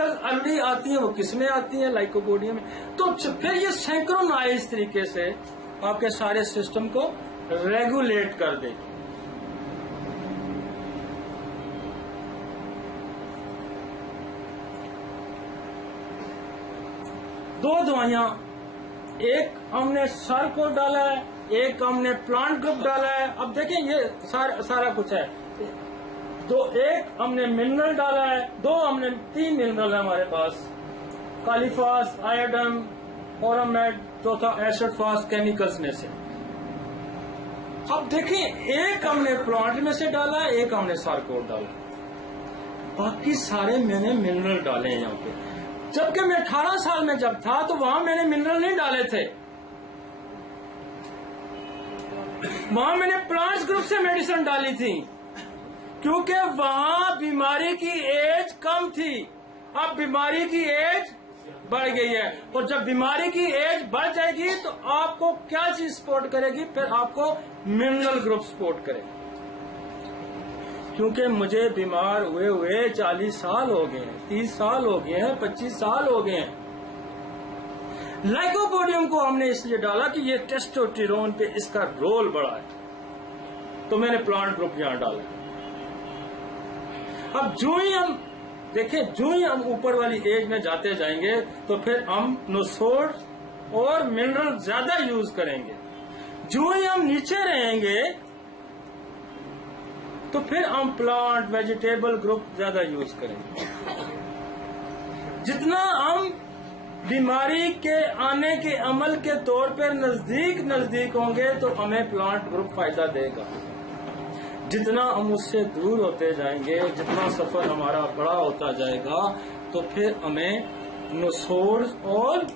Early आती है वो किसमें आती है, लाइकोपोडियम में। तो फिर ये सिंक्रोनाइज तरीके से आपके सारे सिस्टम को रेगुलेट कर देगी। दो दवाइयां, एक हमने सर को डाला है, एक हमने प्लांट ग्रुप डाला है। अब देखें ये सारा कुछ है। एक हमने मिनरल डाला है, तीन मिनरल है हमारे पास, कालीफास, आयोडम, फोरामेट, चौथा एसिड फास केमिकल्स में से। अब देखें एक हमने प्लांट में से डाला है, एक हमने सारकोल डाला, बाकी सारे मैंने मिनरल डाले हैं यहाँ पे। जबकि मैं 18 साल में जब था तो वहां मैंने मिनरल नहीं डाले थे, वहां मैंने प्लांट्स ग्रुप से मेडिसिन डाली थी, क्योंकि वहां बीमारी की एज कम थी। अब बीमारी की एज बढ़ गई है, और जब बीमारी की एज बढ़ जाएगी तो आपको क्या चीज सपोर्ट करेगी? फिर आपको मिनरल ग्रुप सपोर्ट करेगी। क्योंकि मुझे बीमार हुए 40 साल हो गए हैं, 30 साल हो गए हैं, 25 साल हो गए हैं। लाइकोपोडियम को हमने इसलिए डाला कि ये टेस्टोस्टेरोन पे इसका रोल बड़ा है, तो मैंने प्लांट ग्रुप यहां डाला। अब जो ही हम ऊपर वाली एज में जाते जाएंगे तो फिर हम नुसोड और मिनरल ज्यादा यूज करेंगे। जो ही हम नीचे रहेंगे तो फिर हम प्लांट वेजिटेबल ग्रुप ज्यादा यूज करेंगे। जितना हम बीमारी के आने के अमल के तौर पर नजदीक होंगे तो हमें प्लांट ग्रुप फायदा देगा। जितना हम उससे दूर होते जाएंगे, जितना सफर हमारा बड़ा होता जाएगा, तो फिर हमें नुसोड्स और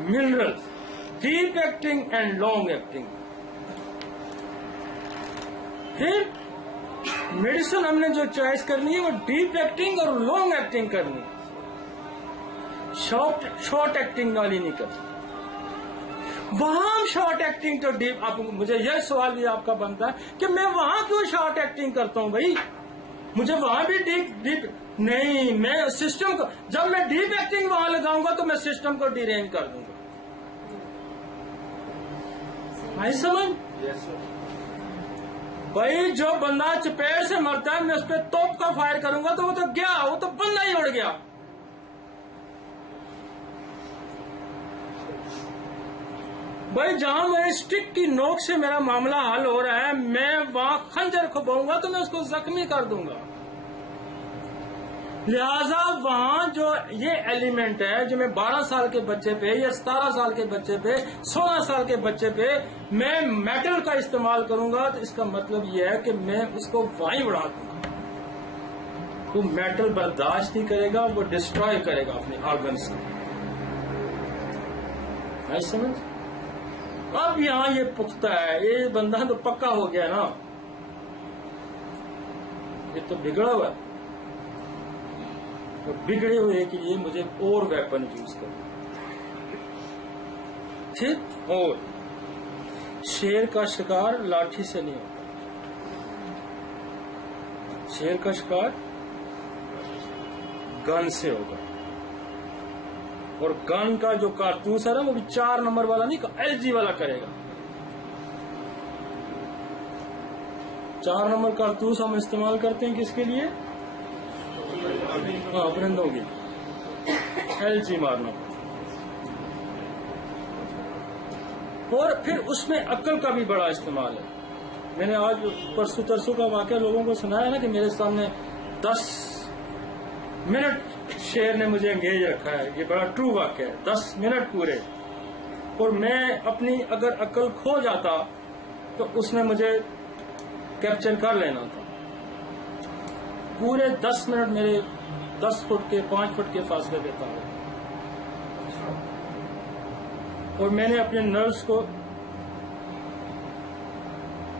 mineral, deep acting and long acting. फिर मेडिसिन हमने जो चॉइस करनी है वो डीप एक्टिंग और लॉन्ग एक्टिंग करनी है, शॉर्ट एक्टिंग वाली नहीं करनी। वहां हम शॉर्ट एक्टिंग तो डीप, आप मुझे यह सवाल भी आपका बनता है कि मैं वहां क्यों शॉर्ट एक्टिंग करता हूं भाई, मुझे वहां भी डीप नहीं, मैं सिस्टम को, जब मैं डीप एक्टिंग वहां लगाऊंगा तो मैं सिस्टम को डिरेंज कर दूंगा। आई समझ? भाई जो बंदा चपेट से मरता है, मैं उस पर तोप का फायर करूंगा तो वो तो गया, वो तो बंदा ही उड़ गया। भाई जहां मेरे स्टिक की नोक से मेरा मामला हल हो रहा है, मैं वहां खंजर खुबाऊंगा तो मैं उसको जख्मी कर दूंगा। लिहाजा वहां जो ये एलिमेंट है, जो मैं 12 साल के बच्चे पे या 17 साल के बच्चे पे, 16 साल के बच्चे पे मैं मेटल का इस्तेमाल करूंगा, तो इसका मतलब यह है कि मैं उसको वहीं उड़ा दूंगा। वो मेटल बर्दाश्त नहीं करेगा, वो डिस्ट्रॉय करेगा अपने ऑर्गन्स को। नहीं समझ? अब यहां ये पुख्ता है, ये बंदा तो पक्का हो गया ना, ये तो बिगड़ा हुआ है। तो बिगड़े हुए के लिए मुझे और वेपन यूज करना। ठीक? और शेर का शिकार लाठी से नहीं होता, शेर का शिकार गन से होगा। और गन का जो कारतूस है ना, वो भी 4 नंबर वाला नहीं, LG वाला करेगा। 4 नंबर कारतूस हम इस्तेमाल करते हैं किसके लिए? हाँ, परिंदों की LG मारना। और फिर उसमें अक्ल का भी बड़ा इस्तेमाल है। मैंने आज परसों तरसों का वाकया लोगों को सुनाया ना कि मेरे सामने 10 मिनट शेर ने मुझे एंगेज रखा है। ये बड़ा ट्रू वाकया है, 10 मिनट पूरे। और मैं अपनी अगर अक्ल खो जाता तो उसने मुझे कैप्चर कर लेना था। पूरे 10 मिनट मेरे 10 फुट के 5 फुट के फासले पे था, और मैंने अपने नर्व्स को,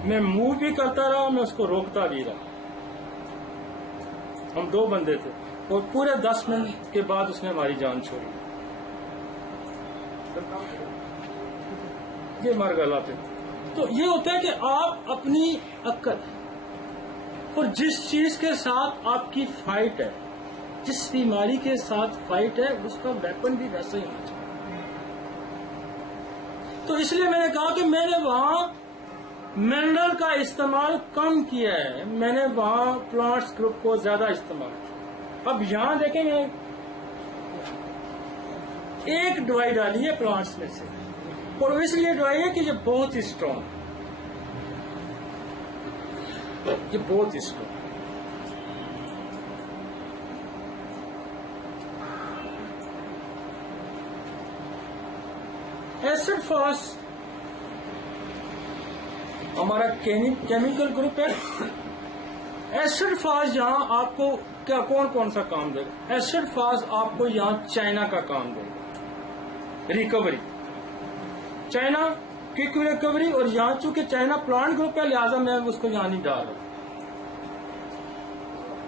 मैं मूव भी करता रहा, मैं उसको रोकता भी रहा। हम 2 बंदे थे, और पूरे 10 मिनट के बाद उसने हमारी जान छोड़ी। ये मर गला पे। तो ये होता है कि आप अपनी अक्ल और जिस चीज के साथ आपकी फाइट है, जिस बीमारी के साथ फाइट है उसका वेपन भी वैसा ही होना चाहिए। तो इसलिए मैंने कहा कि मैंने वहां मिनरल का इस्तेमाल कम किया है, मैंने वहां प्लांट्स ग्रुप को ज्यादा इस्तेमाल किया। अब यहां देखेंगे एक दवाई डाली है प्लांट्स में से, और इसलिए दवाई है कि ये बहुत ही स्ट्रांग, ये बहुत ही स्ट्रांग। एसिड फास्ट हमारा केमिकल ग्रुप है। एसिड फास्ट यहां आपको क्या कौन कौन सा काम देगा? एसिड फास्ट आपको यहां चाइना का काम देगा, रिकवरी, चाइना क्विक रिकवरी। और यहां चूंकि चाइना प्लांट ग्रुप है लिहाजा मैं उसको यहां नहीं डाल रहा,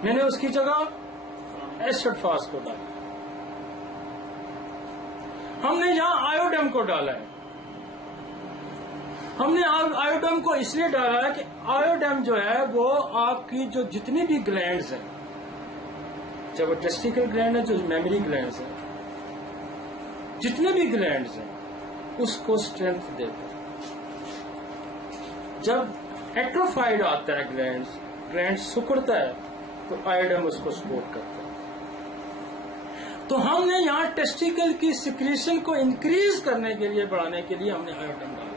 मैंने उसकी जगह एसिड फास्ट को डाला। हमने यहां आयोडम को डाला है। हमने आयोडम को इसलिए डाला है कि आयोडम जो है वो आपकी जो जितनी भी ग्लैंड्स हैं, चाहे वो टेस्टिकल ग्लैंड है, जो मेमोरी ग्लैंड्स हैं, जितने भी ग्लैंड्स हैं उसको स्ट्रेंथ देता है। जब एट्रोफाइड आता है ग्लैंड सिकुड़ता है तो आयोडम उसको सपोर्ट करता है। तो हमने यहां टेस्टिकल की सिक्रीशन को इंक्रीज करने के लिए, बढ़ाने के लिए हमने आयोडम डाला।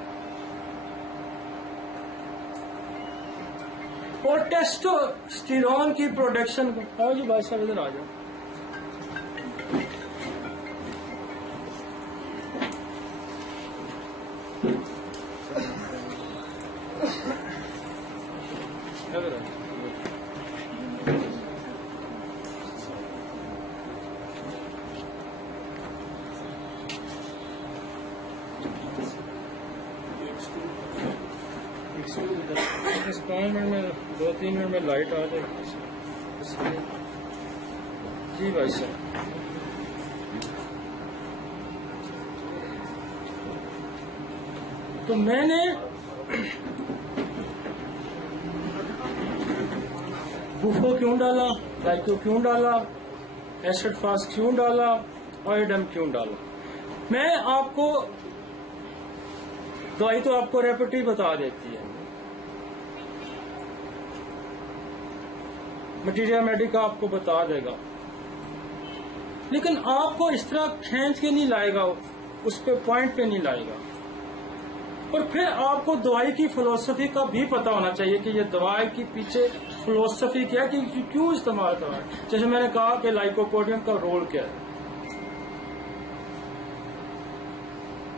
और टेस्टोस्टेरोन की प्रोडक्शन को, आओ जी भाई साहब इधर आ जाओ। इस 5 मिनट में 2-3 मिनट में लाइट आ जाएगी जी भाई साहब। तो मैंने बुफो क्यों डाला, डाइको क्यों डाला, एसिड फास्ट क्यों डाला, आयोडम क्यों डाला? मैं आपको दवाई तो आपको रेपिटी बता देती है, मटीरियल मेडिका आपको बता देगा, लेकिन आपको इस तरह खींच के नहीं लाएगा, उस पे पॉइंट पे नहीं लाएगा। और फिर आपको दवाई की फिलोसफी का भी पता होना चाहिए कि ये दवाई के पीछे फिलोसफी क्या है, कि क्यों इस्तेमाल कर रहा है। जैसे मैंने कहा कि लाइकोपोडियम का रोल क्या है।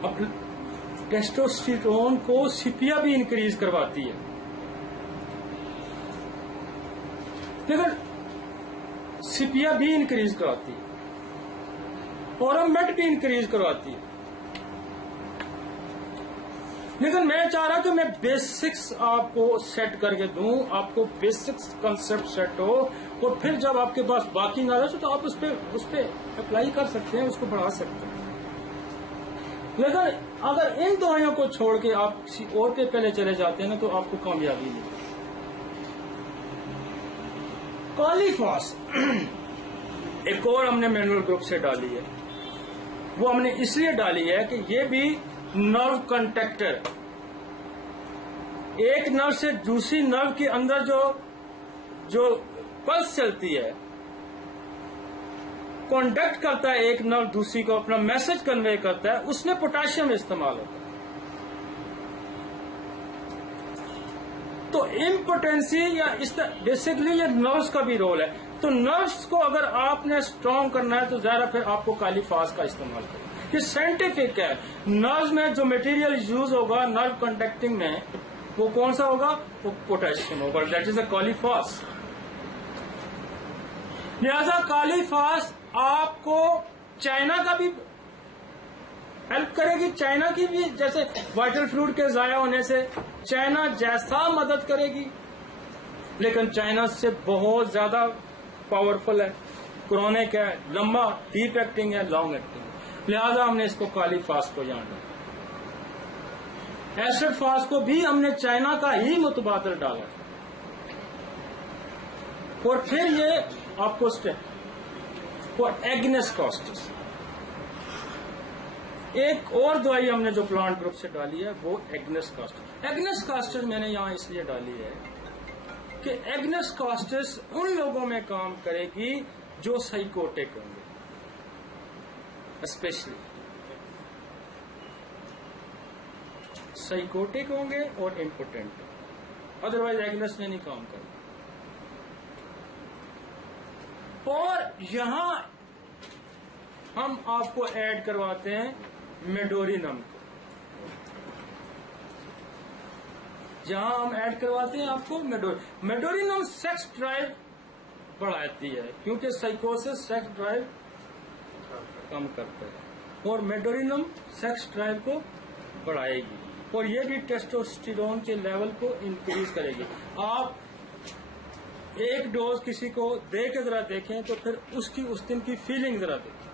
अब टेस्टोस्टेरोन को सिपिया भी इंक्रीज करवाती है, लेकिन सिपिया भी इंक्रीज करवाती है, ऑरोमेट भी इंक्रीज करवाती है। लेकिन मैं चाह रहा कि मैं बेसिक्स आपको सेट करके दूं, आपको बेसिक्स कंसेप्ट सेट हो, और फिर जब आपके पास बाकी नॉलेज हो तो आप उस पर अप्लाई कर सकते हैं, उसको बढ़ा सकते हैं। लेकिन अगर इन दवाइयों को छोड़ के आप किसी और के पहले चले जाते हैं ना, तो आपको कामयाबी नहीं। कॉलीफॉस एक और हमने मिनरल ग्रुप से डाली है। वो हमने इसलिए डाली है कि ये भी नर्व कंडक्टर, एक नर्व से दूसरी नर्व के अंदर जो पल्स चलती है, कॉन्डक्ट करता है, एक नर्व दूसरी को अपना मैसेज कन्वे करता है, उसमें पोटेशियम इस्तेमाल होता है। तो इम्पोटेंसी या बेसिकली ये नर्व्स का भी रोल है। तो नर्व्स को अगर आपने स्ट्रॉन्ग करना है तो ज्यादा फिर आपको कॉलीफास का इस्तेमाल करना। ये साइंटिफिक है। नर्व्स में जो मटेरियल यूज होगा नर्व कंडक्टिंग में, वो कौन सा होगा? वो पोटेशियम होगा, दैट इज अ कॉलीफास। लिहाजा कॉलीफास आपको चाइना का भी हेल्प करेगी, चाइना की भी, जैसे वाइटल फ्रूट के जाया होने से चाइना जैसा मदद करेगी, लेकिन चाइना से बहुत ज्यादा पावरफुल है, क्रोनिक है, लंबा डीप एक्टिंग है, लॉन्ग एक्टिंग है। लिहाजा हमने इसको कॉलीफास को यहाँ डाला। एसिड फास्ट को भी हमने चाइना का ही मुतबादल डाला, और फिर ये आपको फॉर एग्नेस कॉस्टस। एक और दवाई हमने जो प्लांट ग्रुप से डाली है वो एग्नेस कॉस्टस। एग्नेस कॉस्टस मैंने यहां इसलिए डाली है कि एग्नेस कॉस्टस उन लोगों में काम करेगी जो साइकोटिक होंगे, स्पेशली साइकोटिक होंगे और इम्पोर्टेंट, अदरवाइज एग्नेस ने नहीं काम करना। और यहां हम आपको ऐड करवाते हैं मेडोरिनम को। जहां हम ऐड करवाते हैं आपको मेडोरिनम सेक्स ड्राइव बढ़ाती है, क्योंकि साइकोसिस सेक्स ड्राइव कम करता है और मेडोरिनम सेक्स ड्राइव को बढ़ाएगी और ये भी टेस्टोस्टेरोन के लेवल को इंक्रीज करेगी। आप एक डोज किसी को दे के जरा देखें तो फिर उसकी उस दिन की फीलिंग जरा देखें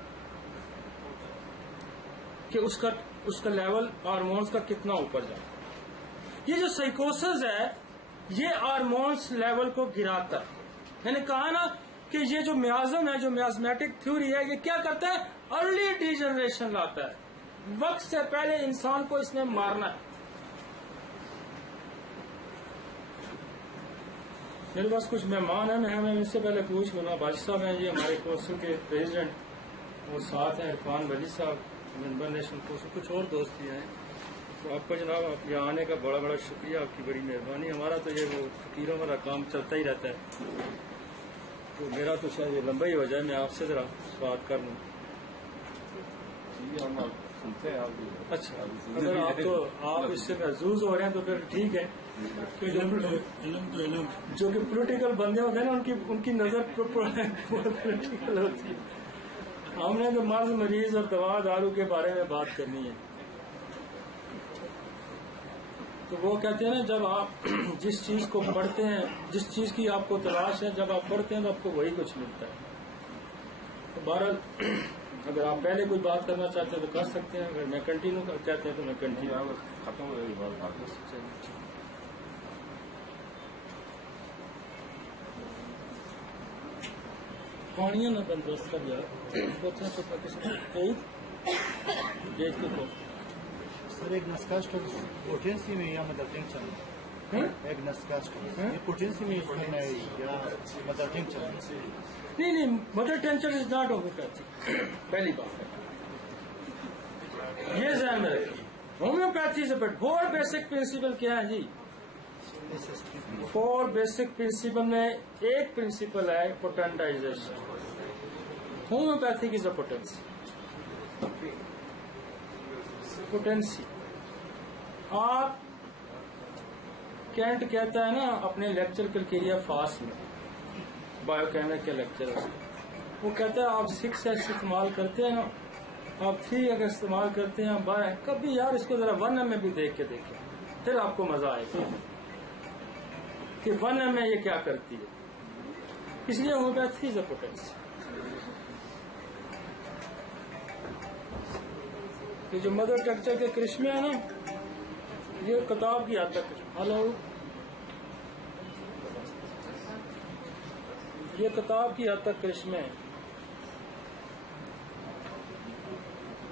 कि उसका लेवल हार्मोन्स का कितना ऊपर जाता है। ये जो साइकोसिस है ये हार्मोन्स लेवल को गिराता है। मैंने कहा ना कि ये जो मियाज्म है, जो मियाज्मेटिक थ्योरी है, ये क्या करता है, अर्ली डिजनरेशन लाता है। वक्त से पहले इंसान को इसने मारना है। मेरे पास कुछ मेहमान हैं, मैं हमें इनसे पहले पूछ लूंगा। भाई साहब हैं जी हमारे कौंसिल के प्रेसिडेंट और साथ हैं इरफान वली साहब मेंबर नेशनल कौंसिल, कुछ और दोस्त भी हैं। तो आपका जनाब आप यहाँ आने का बड़ा बड़ा शुक्रिया, आपकी बड़ी मेहरबानी। हमारा तो ये वो फकीरों वाला काम चलता ही रहता है, तो मेरा तो शायद ये लंबा ही हो जाए, मैं आपसे जरा बात कर लूँ। अच्छा, अगर आप इससे महसूस हो रहे हैं तो फिर ठीक है। जो कि पॉलिटिकल बंदे होते हैं ना, उनकी नजर पॉलिटिकल होती है। हमने तो मर्ज मरीज और दवा दारू के बारे में बात करनी है। तो वो कहते हैं ना, जब आप जिस चीज को पढ़ते हैं, जिस चीज की आपको तलाश है, जब आप पढ़ते हैं तो आपको वही कुछ मिलता है। तो बहरहाल अगर आप पहले कोई बात करना चाहते हैं तो कर सकते हैं, अगर मैं कंटिन्यू चाहते हैं तो मैं कंटिन्यू खत्म हो जाएगी बात। पानियां ना बंदोबस्त कर सर एक नस्कास्टर पोटेंसी में या मदर टिंचर एक नस्कास्टर पोटेंसी में इसमें या मदर टिंचर नहीं, mother tension is not homeopathy. पहली बात है ये ध्यान में रखिए, होम्योपैथी से बट 4 बेसिक प्रिंसिपल क्या है जी। 4 बेसिक प्रिंसिपल में एक प्रिंसिपल है पोटेंटाइजेशन। होम्योपैथी की पोटेंसी आप कैंट कहता है ना अपने लेक्चर क्राइटेरिया फास्ट में, बायोकेमिकल लेक्चर, वो कहता है आप 6S इस्तेमाल करते हैं ना, आप 3 अगर इस्तेमाल करते हैं बाय, कभी यार इसको जरा 1M में भी देख के देखें, फिर आपको मजा आएगा कि 1M में ये क्या करती है। इसलिए होम्योपैथी इज अ पोटेंसी। ये जो मदर टेक्चर के करिश्मे है ना, ये किताब की हद तक, हेलो, ये किताब की हद तक करिश्मे है।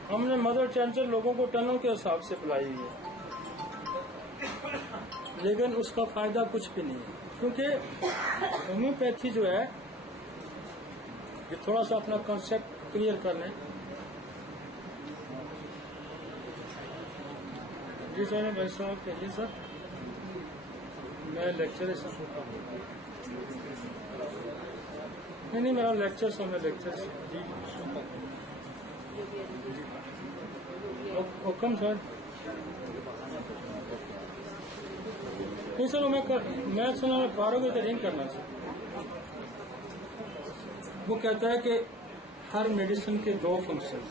हमने मदर टेंचर लोगों को टनों के हिसाब से पिलाई हुई है, लेकिन उसका फायदा कुछ भी नहीं है, क्योंकि होम्योपैथी जो है, ये थोड़ा सा अपना कॉन्सेप्ट क्लियर कर लें। जी सर, भाई साहब कहिए सर, मैं लेक्चर नहीं मेरा लेक्चर सर, मैं लेक्चर जी हुक्म सर। नहीं सर, मैं सुना फारूक तरीन करना सर। वो कहता है कि हर मेडिसिन के 2 फंक्शन,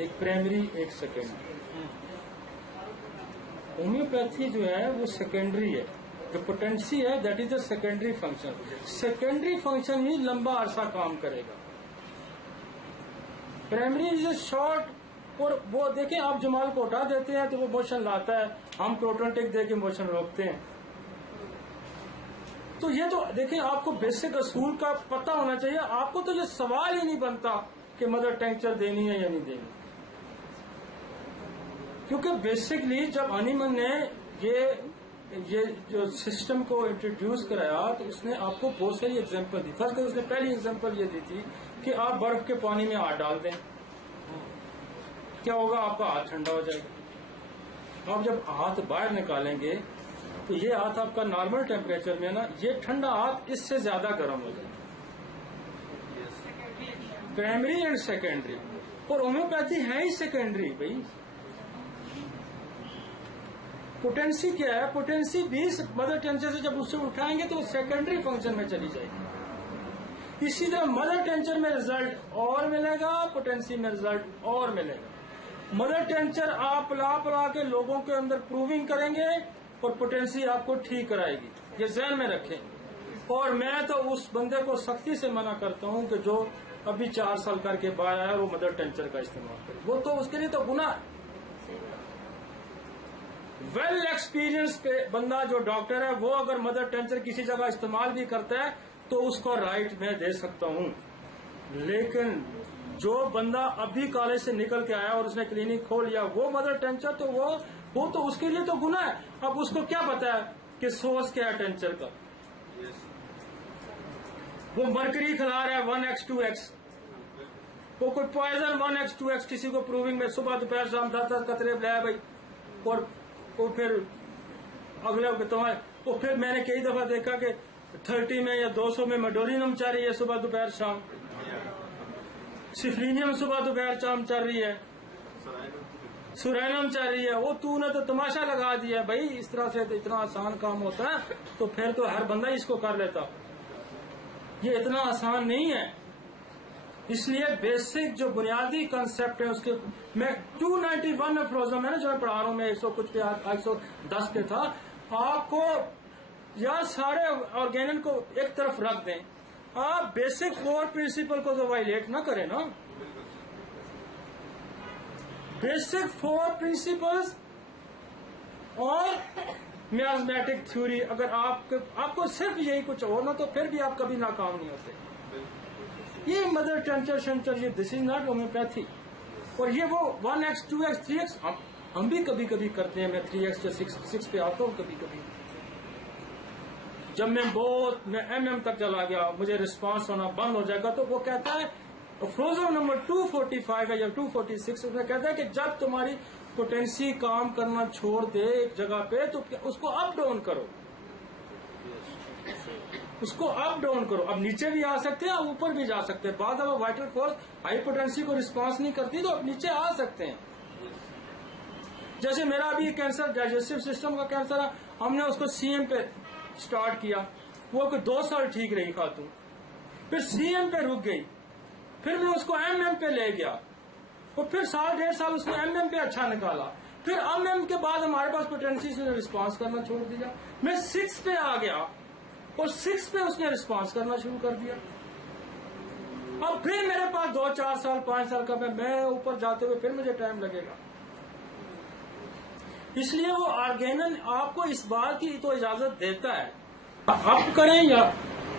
एक प्राइमरी एक सेकेंडरी। होम्योपैथी जो है वो सेकेंडरी है, जो पोटेंसी है that is the secondary function. Secondary function ही लंबा अरसा काम करेगा, प्राइमरी इज शॉर्ट। और वो देखें, आप जमाल को हटा देते हैं तो वो मोशन लाता है, हम प्रोटोन टिक दे के मोशन रोकते हैं। तो ये तो देखिए, आपको बेसिक असूल का पता होना चाहिए। आपको तो ये सवाल ही नहीं बनता कि मदर टिंचर देनी है या नहीं देनी, क्योंकि बेसिकली जब अनिमन ने ये जो सिस्टम को इंट्रोड्यूस कराया तो उसने आपको बहुत सारी एग्जांपल दी। फर्स्ट उसने पहली एग्जांपल ये दी थी कि आप बर्फ के पानी में हाथ डाल दें, क्या होगा, आपका हाथ ठंडा हो जाएगा। आप जब हाथ बाहर निकालेंगे तो ये हाथ आपका नॉर्मल टेम्परेचर में ना, ये ठंडा हाथ इससे ज्यादा गर्म हो जाएगा। प्राइमरी एंड सेकेंडरी, और होम्योपैथी है ही सेकेंडरी भाई। पोटेंसी क्या है, पोटेंसी भी मदर टेंचर से जब उससे उठाएंगे तो सेकेंडरी फंक्शन में चली जाएगी। इसी तरह मदर टेंचर में रिजल्ट और मिलेगा, पोटेंसी में रिजल्ट और मिलेगा। मदर टेंचर आप ला के लोगों के अंदर प्रूविंग करेंगे और पोटेंसी आपको ठीक कराएगी, ये ज़हन में रखें। और मैं तो उस बंदे को सख्ती से मना करता हूं कि जो अभी 4 साल करके बाहर आया वो मदर टेंचर का इस्तेमाल करे, वो तो उसके लिए तो गुनाह है। वेल एक्सपीरियंस पे बंदा जो डॉक्टर है वो अगर मदर टेंचर किसी जगह इस्तेमाल भी करता है तो उसको राइट मैं दे सकता हूं, लेकिन जो बंदा अभी कॉलेज से निकल के आया और उसने क्लिनिक खोल लिया वो मदर टेंचर, तो वो तो उसके लिए तो गुनाह है। अब उसको क्या पता है कि सोर्स क्या है टेंचर का। वो मरकरी खिला रहा है 1x2x, वो कोई पॉइजन 1x2x किसी को प्रूविंग में सुबह दोपहर शाम 10-10 कतरे लाया भाई, और वो फिर अगले तो फिर मैंने कई दफा देखा कि 30 में या 200 में मेडोरिनम चल रही है सुबह दोपहर शाम, सिफलिनियम सुबह दोपहर शाम चल रही है, सुरैनम चल रही है। वो तूने तो तमाशा लगा दिया भाई, इस तरह से तो इतना आसान काम होता है तो फिर तो हर बंदा इसको कर लेता। ये इतना आसान नहीं है। इसलिए बेसिक जो बुनियादी कंसेप्ट है उसके, मैं 291 अफ्रोजम है ना जो मैं पढ़ा रहा हूं, मैं 100 कुछ पे 110 पे था। आपको यार सारे ऑर्गेनन को एक तरफ रख दें, आप बेसिक 4 प्रिंसिपल को तो वायलेट ना करें ना। बेसिक 4 प्रिंसिपल्स और मियाज़मेटिक थ्योरी, अगर आपको सिर्फ यही कुछ हो ना तो फिर भी आप कभी नाकाम नहीं होते। ये मदर टेंचर शेंचर, ये दिस इज नॉट होम्योपैथी। और ये वो 1x 2x 3x हम भी कभी कभी करते हैं। मैं 3x या 6 पे आता हूँ कभी कभी। जब मैं MM तक चला गया, मुझे रिस्पांस होना बंद हो जाएगा, तो वो कहता है फ्रोजन नंबर 245 है या 246, उसमें कहता है कि जब तुम्हारी पोटेंसी काम करना छोड़ दे एक जगह पे तो उसको अप डाउन करो, उसको अप डाउन करो। अब नीचे भी आ सकते हैं, ऊपर भी जा सकते हैं। बाद अब वाइटल फोर्स हाई पोटेंसी को रिस्पांस नहीं करती तो अब नीचे आ सकते हैं। जैसे मेरा अभी कैंसर, डाइजेस्टिव सिस्टम का कैंसर है, हमने उसको CM पे स्टार्ट किया, वो 2 साल ठीक रही खातून, फिर CM पे रुक गई, फिर मैं उसको MM पे ले गया, और फिर 1.5 साल उसने MM पे अच्छा निकाला। फिर MM के बाद हमारे पास पोटेंसी से रिस्पांस करना छोड़ दिया। मैं 6 पे आ गया और 6 पे उसने रिस्पांस करना शुरू कर दिया। अब फिर मेरे पास 2, 4 साल 5 साल का मैं ऊपर जाते हुए फिर मुझे टाइम लगेगा। इसलिए वो ऑर्गेनन आपको इस बात की तो इजाजत देता है अप करें या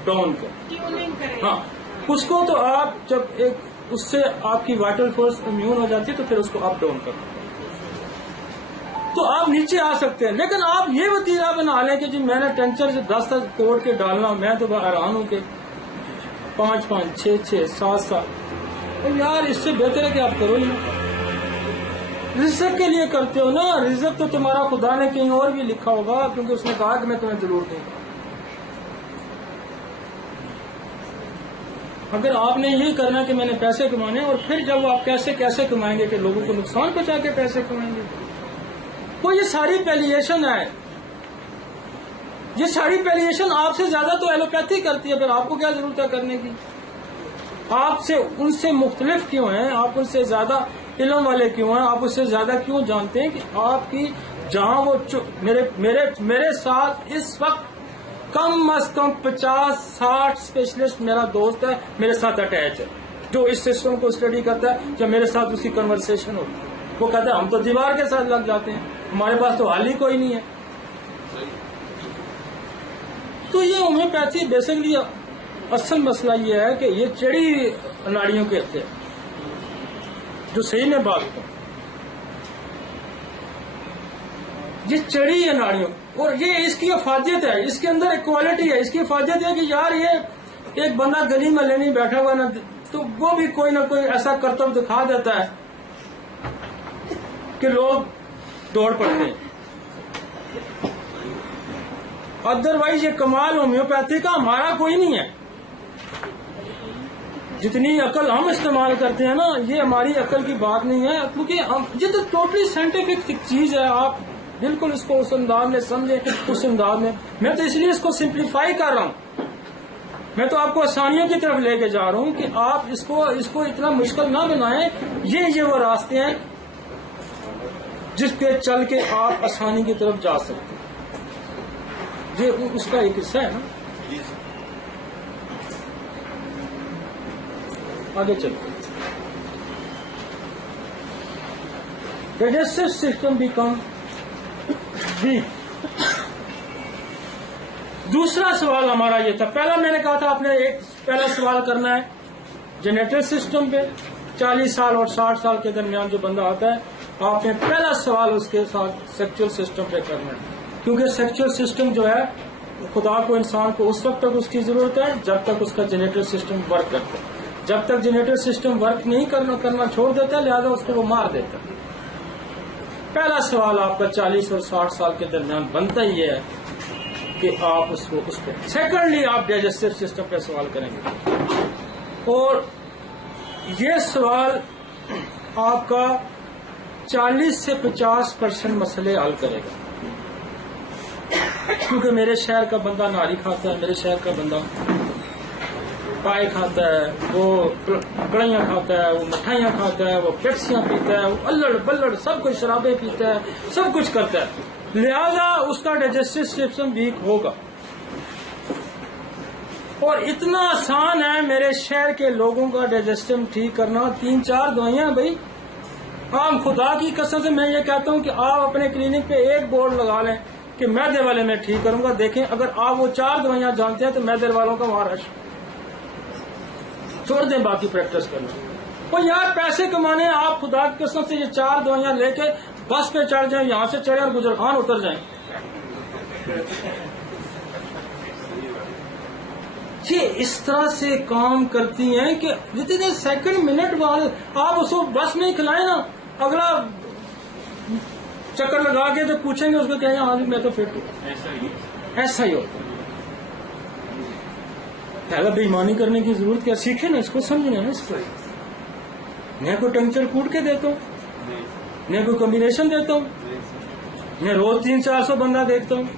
डाउन करें। हाँ, उसको तो आप जब एक उससे आपकी वाइटल फोर्स इम्यून हो जाती है तो फिर उसको अप डाउन करें तो आप नीचे आ सकते हैं। लेकिन आप ये वतीरा बना लें कि जी मैंने टेंचर से 10 तोड़ के डालना, मैं तो हैरान हूं कि 5-5, 6-6, 7-7, तो यार इससे बेहतर है कि आप करो ही। रिज़्क के लिए करते हो ना, रिज़्क तो तुम्हारा खुदा ने कहीं और भी लिखा होगा, क्योंकि उसने कहा कि मैं तुम्हें जरूर दूंगा। अगर आपने यही करना कि मैंने पैसे कमाने, और फिर जब आप कैसे कमाएंगे कि लोगों को नुकसान पहुंचा के पैसे कमाएंगे, वो ये सारी पैलिएशन है। ये सारी पैलिएशन आपसे ज्यादा तो एलोपैथी करती है, फिर आपको क्या जरूरत है करने की। आपसे उनसे मुख्तलिफ क्यों हैं, आप उनसे ज्यादा इल्म वाले क्यों हैं, आप उससे ज्यादा क्यों जानते हैं कि आपकी जहां वो मेरे साथ इस वक्त कम अज कम 50-60 स्पेशलिस्ट मेरा दोस्त है, मेरे साथ अटैच है, जो इस सिस्टम को स्टडी करता है। जब मेरे साथ उसकी कन्वर्सेशन होती है, वो कहता है हम तो दीवार के साथ लग जाते हैं, हमारे पास तो हाल ही कोई नहीं है। तो ये होम्योपैथी बेसिकली असल मसला ये है कि ये चढ़ी नाड़ियों के थे, जो सही में बात को ये चढ़ी है नाड़ियों, और ये इसकी अफादियत है, इसके अंदर एक क्वालिटी है, इसकी अफादियत है कि यार ये एक बंदा गली महल्ले में बैठा हुआ ना, तो वो भी कोई ना कोई ऐसा करतब दिखा देता है कि लोग दौड़ पड़ते हैं। अदरवाइज ये कमाल होम्योपैथी का हमारा कोई नहीं है। जितनी अकल हम इस्तेमाल करते हैं ना, ये हमारी अकल की बात नहीं है, क्योंकि ये तो टोटली साइंटिफिक चीज है। आप बिल्कुल इसको उस अंदाज में समझे, उस अंदाज में। मैं तो इसलिए इसको सिंप्लीफाई कर रहा हूं, मैं तो आपको आसानियों की तरफ लेके जा रहा हूं कि आप इसको इतना मुश्किल ना बनाएं। ये वो रास्ते हैं जिस पे चल के आप आसानी की तरफ जा सकते हैं। ये उसका एक हिस्सा है ना। आगे चलते, डाइजेस्टिव सिस्टम बिकम वीक। दूसरा सवाल हमारा ये था, पहला मैंने कहा था आपने एक पहला सवाल करना है जेनेटिक सिस्टम पे। 40 साल और 60 साल के दरमियान जो बंदा आता है, आपने पहला सवाल उसके साथ सेक्सुअल सिस्टम पे करना है, क्योंकि सेक्सुअल सिस्टम जो है खुदा को इंसान को उस वक्त तक उसकी जरूरत है जब तक उसका जेनेटिक सिस्टम वर्क करता है। जब तक जेनेटिक सिस्टम वर्क नहीं करना छोड़ देता है, लिहाजा उसको वो मार देता है। पहला सवाल आपका 40 और 60 साल के दरमियान बनता ही है कि आप उस पर। सेकंडली आप डाइजेस्टिव सिस्टम पे सवाल करेंगे, और ये सवाल आपका 40 से 50% मसले हल करेगा। क्योंकि मेरे शहर का बंदा नारी खाता है, मेरे शहर का बंदा पाए खाता है, वो कड़ाइयाँ खाता है, वो मिठाइयाँ खाता है, वो पेप्सियाँ पीता है, वो अल्लड़ बल्लड़ सब कुछ शराबें पीता है, सब कुछ करता है, लिहाजा उसका डाइजेस्टिव सिस्टम वीक होगा। और इतना आसान है मेरे शहर के लोगों का डाइजेस्टिव ठीक करना, 3-4 दवाइयां। भाई आप खुदा की कसम से मैं ये कहता हूं कि आप अपने क्लिनिक पे एक बोर्ड लगा लें कि मैदे वाले में ठीक करूंगा। देखें, अगर आप वो 4 दवाइयां जानते हैं तो मैदे वालों का वहां रश छोड़ दें, बाकी प्रैक्टिस करना। और यार पैसे कमाने, आप खुदा की कसम से ये 4 दवाइयां लेके बस पे चढ़ जाएं, यहां से चढ़े और गुजरखान उतर जाएं। ये इस तरह से काम करती हैं कि जितने सेकंड मिनट बाद आप उसको बस में खिलाएं ना, अगला चक्कर लगा के तो पूछेंगे उसको, कहेंगे हाँ जी मैं तो फिट हूं। ऐसा ही होता है। पहला बेईमानी करने की जरूरत क्या, सीखे ना, इसको समझना है। इसको मैं कोई टंचर कूट के देता हूँ, मैं कोई कॉम्बिनेशन देता हूँ, मैं रोज 300-400 बंदा देखता हूँ।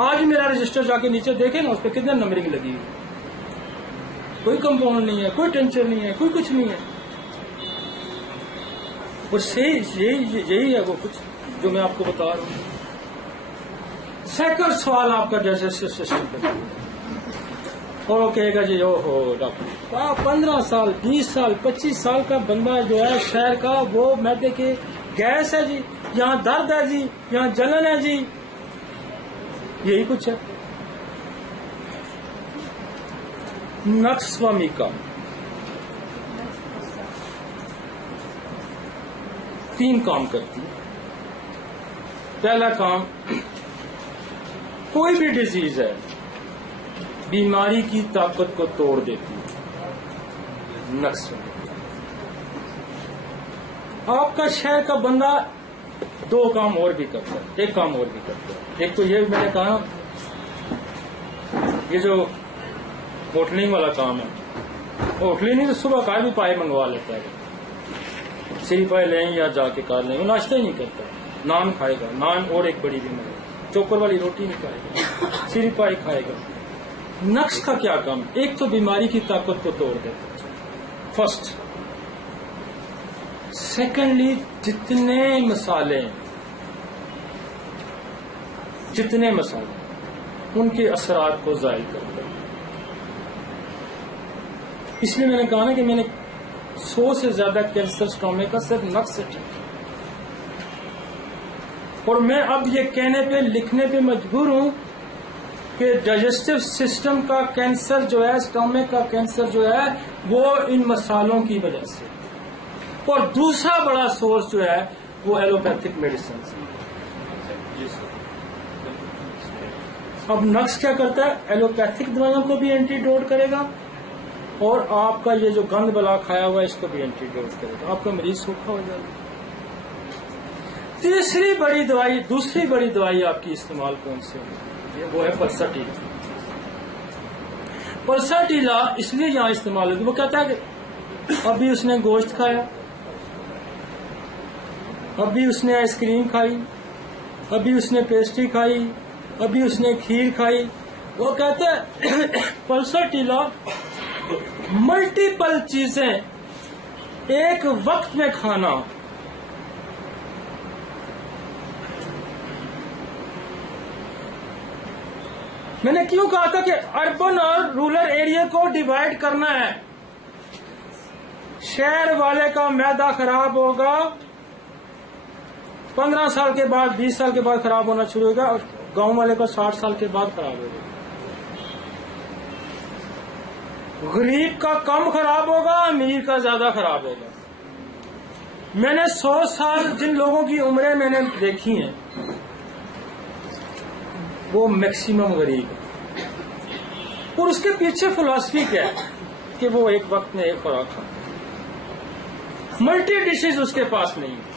आज मेरा रजिस्टर जाके नीचे देखे ना, उस पर कितने नंबरिंग लगी हुई है। कोई कंपाउंड नहीं है, कोई टेंशन नहीं है, कोई कुछ नहीं है। और यही है वो कुछ जो मैं आपको बता रहा हूँ। सेकंड सवाल आपका डाइजेस्टिव सिस्टम पे, और वो कहेगा जी ओहो डॉक्टर 15 साल 20 साल 25 साल का बंदा जो है शहर का, वो मैदे के गैस है जी, यहाँ दर्द है जी, यहाँ जलन है जी, यही कुछ है। नक्सवामिका 3 काम करती है। पहला काम, कोई भी डिजीज है बीमारी की ताकत को तोड़ देती है। नक्सवामिका आपका शहर का बंदा 2 काम और भी करता है, एक काम और भी करता है। एक तो ये मैंने कहा, ये जो होटलिंग वाला काम है, होटलिंग नहीं तो सुबह का भी पाए मंगवा लेता है, सिरी पाए लें या जाके कार लें, वो नाश्ता ही नहीं करता, नान खाएगा, नान और एक बड़ी भी मंगाएगा, चोकर वाली रोटी नहीं खाएगा, सिरी पाए खाएगा। नक्श का क्या काम, एक तो बीमारी की ताकत को तोड़ देता है, फर्स्ट। सेकेंडली, जितने मसाले उनके असरात को जाहिर करता है। इसलिए मैंने कहा ना कि मैंने 100 से ज्यादा कैंसर स्टोमिक का सिर्फ नक्श से ठीक। और मैं अब ये कहने पे लिखने पे मजबूर हूं कि डाइजेस्टिव सिस्टम का कैंसर जो है, स्टमक का कैंसर जो है, वो इन मसालों की वजह से। और दूसरा बड़ा सोर्स जो है वो एलोपैथिक मेडिसिन से। अब नक्स क्या करता है, एलोपैथिक दवाइयों को भी एंटीडोट करेगा और आपका ये जो गंद बला खाया हुआ है इसको भी एंटीडोट करेगा, आपका मरीज सूखा हो जाएगा। दूसरी बड़ी दवाई आपकी इस्तेमाल कौन सी होगी, वो है पल्साटीला। पल्साटीला इसलिए यहां इस्तेमाल होगी, वो कहता है कि अभी उसने गोश्त खाया, अभी उसने आइसक्रीम खाई, अभी उसने पेस्ट्री खाई, अभी उसने खीर खाई, वो कहता है पल्साटीला मल्टीपल चीजें एक वक्त में खाना। मैंने क्यों कहा था कि अर्बन और रूरल एरिया को डिवाइड करना है। शहर वाले का मैदा खराब होगा 15 साल के बाद, 20 साल के बाद खराब होना शुरू होगा, और गांव वाले का 60 साल के बाद खराब होगा। गरीब का कम खराब होगा, अमीर का ज्यादा खराब होगा। मैंने 100 साल जिन लोगों की उम्रें मैंने देखी हैं वो मैक्सिमम गरीब है। और उसके पीछे फिलॉसफी क्या है कि वो एक वक्त में एक खुराक खाते हैं, मल्टी डिशेज उसके पास नहीं है।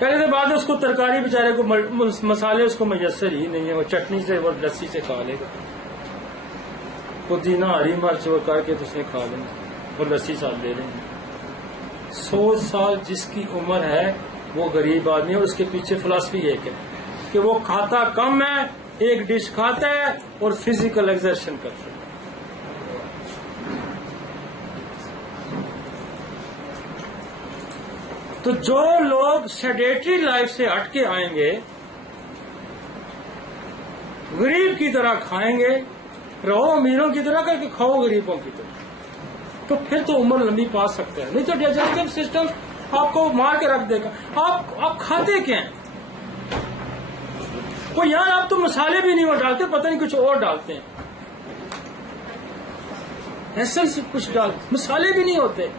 पहले तो बाद उसको तरकारी बेचारे को मसाले उसको मयसर ही नहीं है, वो चटनी से और लस्सी से खा लेगा, पुदीना हरी मिर्च वो करके तो उसने खा लेंगे और लस्सी साथ ले लेंगे। 100 साल जिसकी उम्र है वो गरीब आदमी है। उसके पीछे फिलॉसफी एक है कि वो खाता कम है, एक डिश खाता है और फिजिकल एक्सर्शन करता है। तो जो लोग सेडेटरी लाइफ से हटके आएंगे, गरीब की तरह खाएंगे, रहो अमीरों की तरह करके खाओ गरीबों की तरह, तो फिर तो उम्र लंबी पा सकते हैं। नहीं तो डाइजेस्टिव सिस्टम आपको मार के रख देगा। आप खाते क्या हैं? वो यार आप तो मसाले भी नहीं वो डालते, पता नहीं कुछ और डालते हैं, एसेंस कुछ डाल, मसाले भी नहीं होते।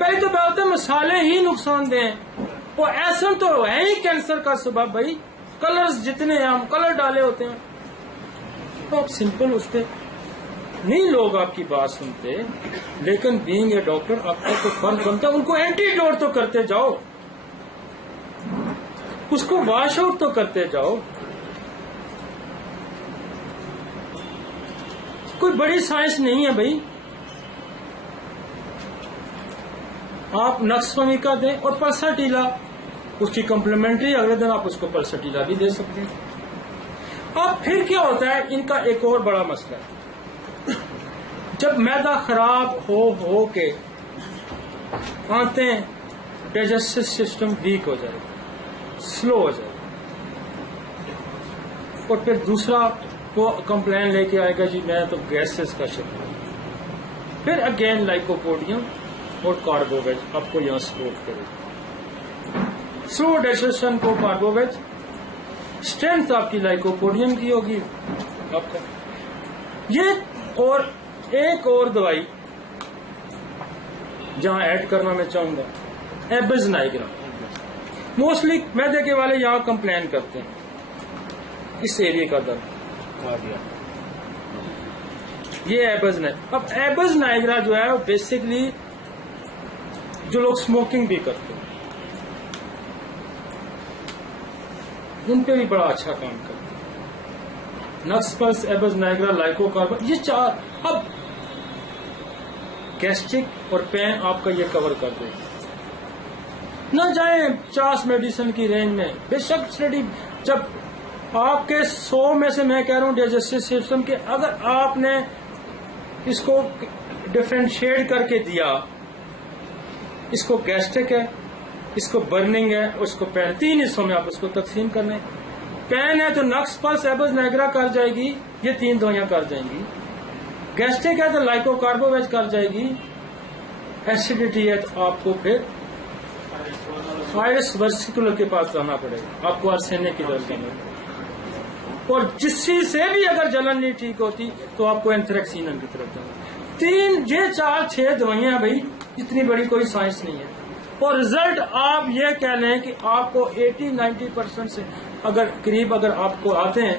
पहले तो बात है मसाले ही नुकसानदेह हैं, वो एसेंस तो है ही कैंसर का सबब भाई। कलर्स जितने हैं, हम कलर डाले होते हैं, तो आप सिंपल उस पर नहीं लोग आपकी बात सुनते, लेकिन बीइंग ए डॉक्टर आपका तो फर्ज बनता है उनको एंटीडोट तो करते जाओ, उसको वॉश आउट तो करते जाओ। कोई बड़ी साइंस नहीं है भाई। आप नक्स भूमिका दें और पल्साटीला उसकी कम्प्लीमेंट्री, अगले दिन आप उसको पल्साटीला भी दे सकते हैं। अब फिर क्या होता है, इनका एक और बड़ा मसला है, जब मैदा खराब हो के आते हैं, डाइजेस्टिव सिस्टम वीक हो जाएगा, स्लो हो जाएगा, और फिर दूसरा वो कंप्लेन लेके आएगा जी मैं तो गैसेस का शिकार हूं। फिर अगेन लाइकोपोडियम और कार्बोवेज आपको यहां सपोर्ट करेगा। स्लो डाइजेशन को कार्बोवेज, स्ट्रेंथ आपकी लाइकोपोडियम की होगी आपका ये। और एक और दवाई जहां ऐड करना मैं चाहूंगा, एबेज नाइग्रा। मोस्टली मैदे के वाले यहां कंप्लेन करते हैं इस एरिया का दर्द, ये एबेज नाइग्रा। अब एबेज नाइग्रा जो है बेसिकली जो लोग स्मोकिंग भी करते हैं उन पे भी बड़ा अच्छा काम करते हैं। नक्स पल्स, एबेज नाइग्रा, लाइकोकार्बन, ये चार। अब गैस्ट्रिक और पेन आपका ये कवर कर देगा। न जाए 50 मेडिसिन की रेंज में। बेशक स्टडी जब आपके 100 में से मैं कह रहा हूं डाइजेस्टिव सिस्टम के, अगर आपने इसको डिफरेंशिएट करके दिया, इसको गैस्ट्रिक है, इसको बर्निंग है, उसको पेन, 3 हिस्सों में आप उसको तकसीम करने। पेन है तो नक्स पल्स, एबेज नाइग्रा कर जाएगी, ये 3 दवाइयां कर जाएंगी। गैस्ट्रिक है तो लाइकोकार्बोवेज कर जाएगी। एसिडिटी है तो आपको फिर आयरिस वर्सिकुलर के पास जाना पड़ेगा, आपको आर्सेनिक की दवाई करना पड़ेगा। और जिससे से भी अगर जलन नहीं ठीक होती तो आपको एंथ्रेक्सिनम की तरफ जाना। 3, 4, 6 दवाइयां भाई, इतनी बड़ी कोई साइंस नहीं है। और रिजल्ट आप ये कह लें कि आपको 80-90% से अगर करीब अगर आपको आते हैं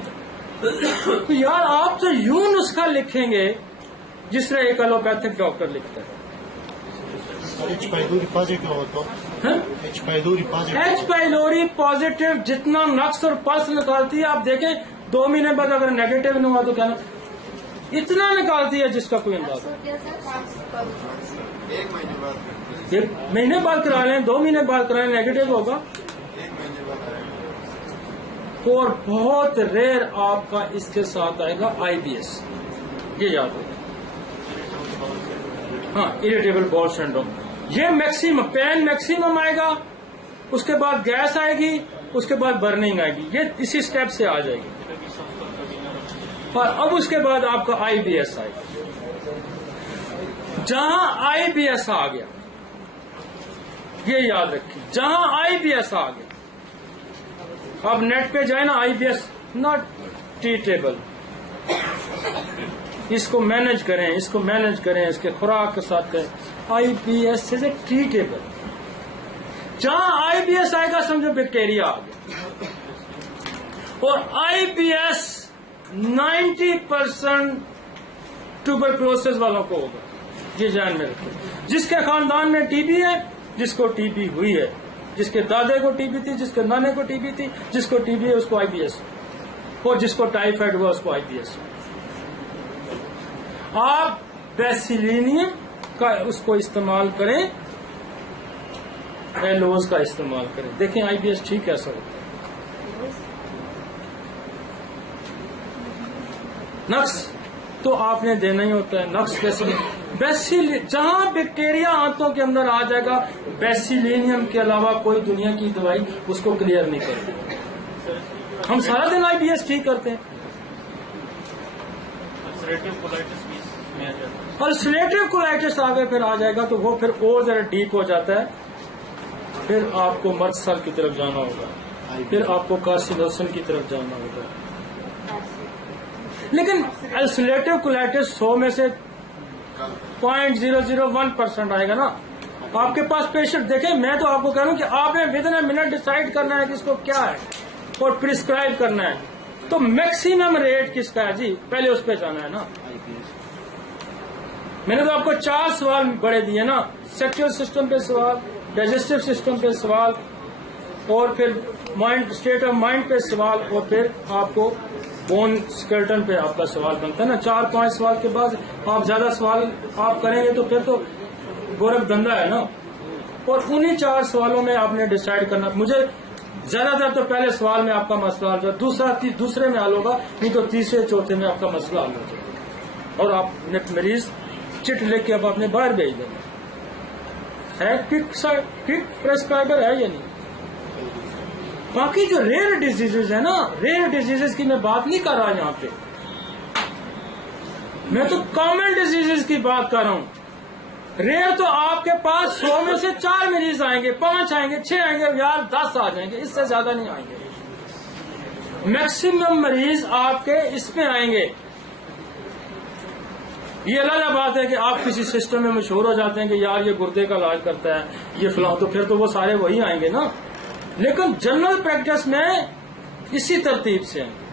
तो यार आप तो यूं नुस्खा लिखेंगे जिस तरह एक एलोपैथिक डॉक्टर लिखता है। एच पाइलोरी पॉजिटिव हो तो H pylori positive, H pylori positive जितना नक्स और पल्स निकालती है, आप देखें 2 महीने बाद अगर नेगेटिव नहीं हुआ तो क्या इतना निकालती है जिसका कोई अंदाजा। 1 महीने बाद करा लें, 2 महीने बाद कराएं, नेगेटिव होगा। और बहुत रेयर आपका इसके साथ आएगा IBS, ये याद रखें। हाँ, इरिटेबल बाउल सिंड्रोम, ये मैक्सिमम पेन मैक्सिमम आएगा, उसके बाद गैस आएगी, उसके बाद बर्निंग आएगी, ये इसी स्टेप से आ जाएगी। और अब उसके बाद आपका IBS आएगा। जहां IBS आ गया, ये याद रखिए, जहां IBS आ गया, आप नेट पे जाए ना, IBS नॉट ट्रीटेबल, इसको मैनेज करें, इसको मैनेज करें, इसके खुराक के साथ करें। IBS is a treatable. जहां IBS आएगा समझो बैक्टीरिया आ गया। और IBS 90% ट्यूबरक्लोसिस वालों को होगा, ये ध्यान में रखें। जिसके खानदान में TB है, जिसको TB हुई है, जिसके दादे को TB थी, जिसके नाने को TB थी, जिसको TB है उसको IBS, और जिसको टाइफाइड हुआ उसको IBS। आप बेसिलिनियम का उसको इस्तेमाल करें, एलोज का इस्तेमाल करें, देखें IBS ठीक कैसा होता है। नक्स तो आपने देना ही होता है, नक्स बेसिलिनियम, जहां बैक्टीरिया आंतों के अंदर आ जाएगा, बेसिलिनियम के अलावा कोई दुनिया की दवाई उसको क्लियर नहीं करती। हम सारा दिन IBS ठीक करते हैं। अल्सरेटिव कोलाइटिस आगे फिर आ जाएगा तो वो फिर और जरा डीप हो जाता है, फिर आपको मर्द की तरफ जाना होगा, फिर आपको कार्सिनोसिन की तरफ जाना होगा। लेकिन अल्सरेटिव कोलाइटिस 100 में से 0.001% आएगा ना। आपके पास पेशेंट देखें, मैं तो आपको कह रहा हूं कि आपने with in a minute decide करना है कि इसको क्या है और प्रिस्क्राइब करना है। तो मैक्सिमम रेट किसका है जी, पहले उस पर जाना है ना। मैंने तो आपको 4 सवाल बड़े दिए ना, सेक्सुअल सिस्टम पे सवाल, डाइजेस्टिव सिस्टम पे सवाल, और फिर माइंड, स्टेट ऑफ माइंड पे सवाल, और फिर आपको बोन स्केलेटन पे आपका सवाल बनता है ना। 4-5 सवाल के बाद आप ज्यादा सवाल आप करेंगे तो फिर तो गोरख धंधा है ना। और उन्हीं 4 सवालों में आपने डिसाइड करना। मुझे ज्यादातर तो पहले सवाल में आपका मसला हल होगा, दूसरे में हल होगा, नहीं तो तीसरे चौथे में आपका मसला हल हो जाएगा और आपने मरीज चिट लेके अब आपने बाहर भेज देना है। क्विक प्रेस्क्राइबर है या नहीं। बाकी जो रेयर डिजीजेज है ना, रेयर डिजीजेज की मैं बात नहीं कर रहा यहाँ पे, मैं तो कॉमन डिजीजेज की बात कर रहा हूँ। रेयर तो आपके पास 100 में से 4 मरीज आएंगे, 5 आएंगे, 6 आएंगे, यार 10 आ जाएंगे, इससे ज्यादा नहीं आएंगे। मैक्सिमम मरीज आपके इसमें आएंगे। ये अलग बात है कि आप किसी सिस्टम में मशहूर हो जाते हैं कि यार ये गुर्दे का इलाज करता है, ये फलां, तो फिर तो वो सारे वही आएंगे ना। लेकिन जनरल प्रैक्टिस में इसी तरतीब से आएंगे।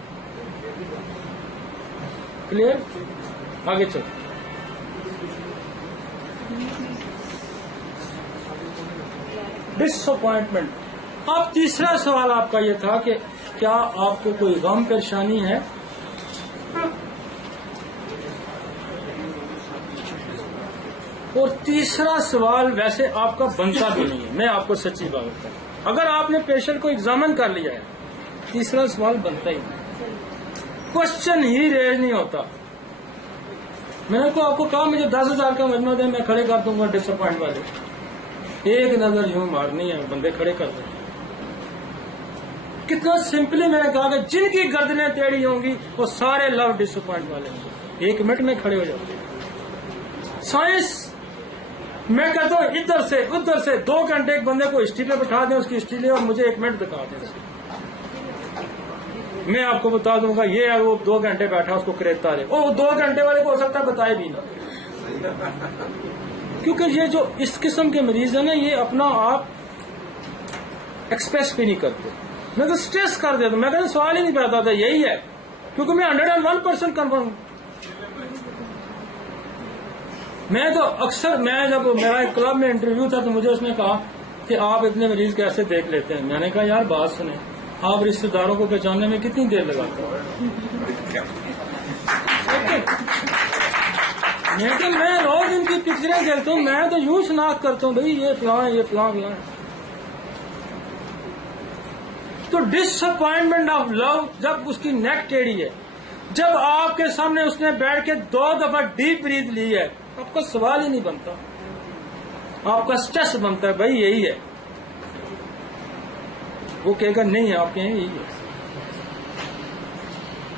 क्लियर, आगे चलो। डिसअपॉइंटमेंट। अब तीसरा सवाल आपका ये था कि क्या आपको कोई गम परेशानी है। और तीसरा सवाल वैसे आपका बनता भी नहीं है, मैं आपको सच्ची बात बताऊं। अगर आपने पेशेंट को एग्जामिन कर लिया है, तीसरा सवाल बनता ही नहीं, क्वेश्चन ही रेज नहीं होता। मैंने तो आपको कहा मुझे 10,000 का मजमा दे, मैं खड़े कर दूंगा डिसअपॉइंट वाले। एक नजर यूं मारनी है, बंदे खड़े कर देंगे। कितना सिंपली मैंने कहा कि जिनकी गर्दनें टेढ़ी होंगी वो सारे लव डिसअपॉइंट वाले होंगे, 1 मिनट में खड़े हो जाते हैं। साइंस मैं कहता हूँ इधर से उधर से 2 घंटे एक बंदे को हिस्ट्री पे बैठा दें, उसकी हिस्ट्री ले और मुझे 1 मिनट दिखा दें। मैं आपको बता दूंगा ये है वो 2 घंटे बैठा उसको करेता रहे, और वो 2 घंटे वाले को हो सकता है बताए भी ना। क्योंकि ये जो इस किस्म के मरीज है ना, ये अपना आप एक्सप्रेस भी नहीं करते। मैं तो स्ट्रेस कर देता, मैं कहता सवाल ही नहीं पैदा था, यही है। क्योंकि मैं 101% कन्फर्म। मैं तो अक्सर, मैं जब मेरा एक क्लब में इंटरव्यू था तो मुझे उसने कहा कि आप इतने मरीज कैसे देख लेते हैं। मैंने कहा यार बात सुने, आप रिश्तेदारों को पहचानने में कितनी देर लगाते हो? मैं रोज इनकी पिक्चरें देखता हूँ, मैं तो यूं शनाख्त करता हूँ भाई ये फलां ये फलां फलां। तो डिसअपॉइंटमेंट ऑफ लव, जब उसकी नेक टेढ़ी है, जब आपके सामने उसने बैठ के 2 दफा डीप ब्रीथ ली है, आपका सवाल ही नहीं बनता, आपका स्ट्रेस बनता है भाई यही है। वो कहेगा नहीं है, आपके यहाँ यही है।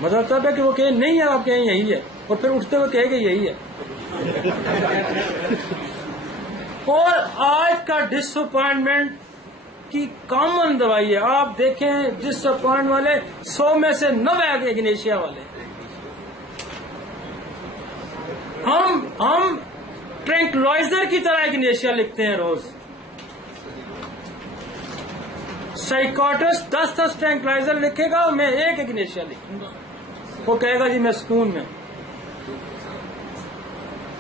मतलब तब है कि वो कहे नहीं है आपके यहाँ यही है, और फिर उठते हुए कहेगा यही है। और आज का डिसअपॉइंटमेंट की कॉमन दवाई है। आप देखें डिसअपॉइंट वाले 100 में से 90 इग्नेशिया वाले। हम ट्रैंक्विलाइजर की तरह इग्नेशिया लिखते हैं रोज। साइकोटिस्ट 10 ट्रैंक्विलाइजर लिखेगा, मैं 1 इग्नेशिया लिखूंगा, वो कहेगा जी मैं सुकून में।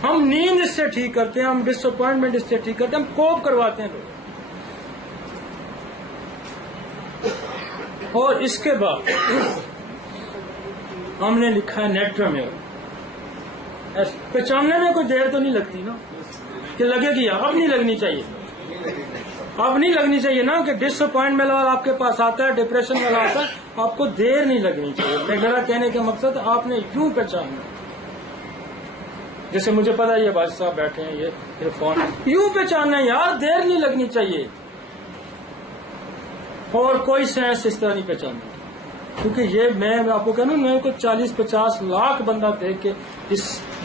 हम नींद इससे ठीक करते हैं, हम डिसअपॉइंटमेंट इससे ठीक करते हैं, हम कोप करवाते हैं लोग। और इसके बाद हमने लिखा है नेट्रोमेयर। पहचानने में कोई देर तो नहीं लगती ना, कि लगेगी अब नहीं लगनी चाहिए, अब नहीं लगनी चाहिए ना कि डिसअपॉइंटमेंट वाला आपके पास आता है, डिप्रेशन वाला आता है, आपको देर नहीं लगनी चाहिए। मेरा कहने का मकसद आपने यूं पहचानना, जैसे मुझे पता है ये भाई साहब बैठे हैं, ये फोन, यूं पहचानना यार, देर नहीं लगनी चाहिए। और कोई साइंस इस तरह नहीं पहचानती, क्योंकि ये मैं आपको कह रहा हूं, मेरे को 40-50 लाख बंदा देख के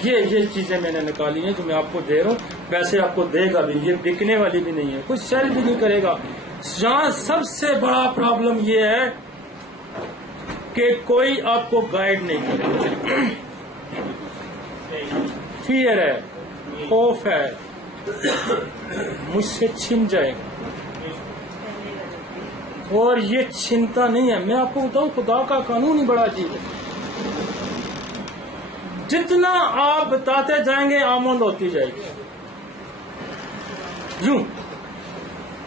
ये चीजें मैंने निकाली हैं जो मैं आपको दे रहा हूं। वैसे आपको देगा भी, ये बिकने वाली भी नहीं है, कोई सेल भी नहीं करेगा। जहां सबसे बड़ा प्रॉब्लम ये है कि कोई आपको गाइड नहीं करेगा। फियर है, खौफ है, मुझसे छिन जाएगा, और ये चिंता नहीं है। मैं आपको बताऊं, खुदा का कानून ही बड़ा अजीब है। जितना आप बताते जाएंगे आमद होती जाएगी, यूं